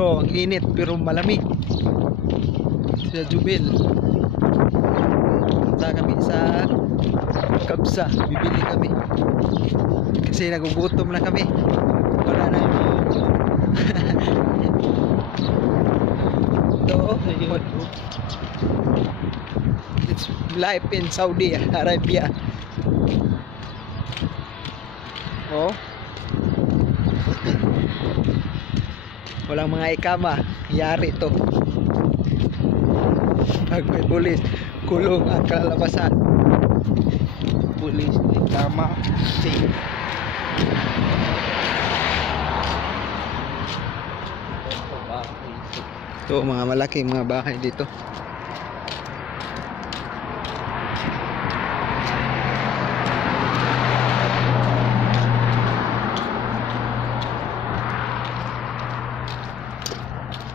Ito, ang init pero malamig. Sa Jubil. Punta kami sa Kabsa. Bibili kami. Kasi nagugutom na kami. Wala na yung ito, it's life in Saudi Arabia. Oh. Walang mga ikama, yari to. Pag may pulis, kulong ang kalalabasan. Pulis, ikama, safe. Ito, mga malaking mga bahay dito.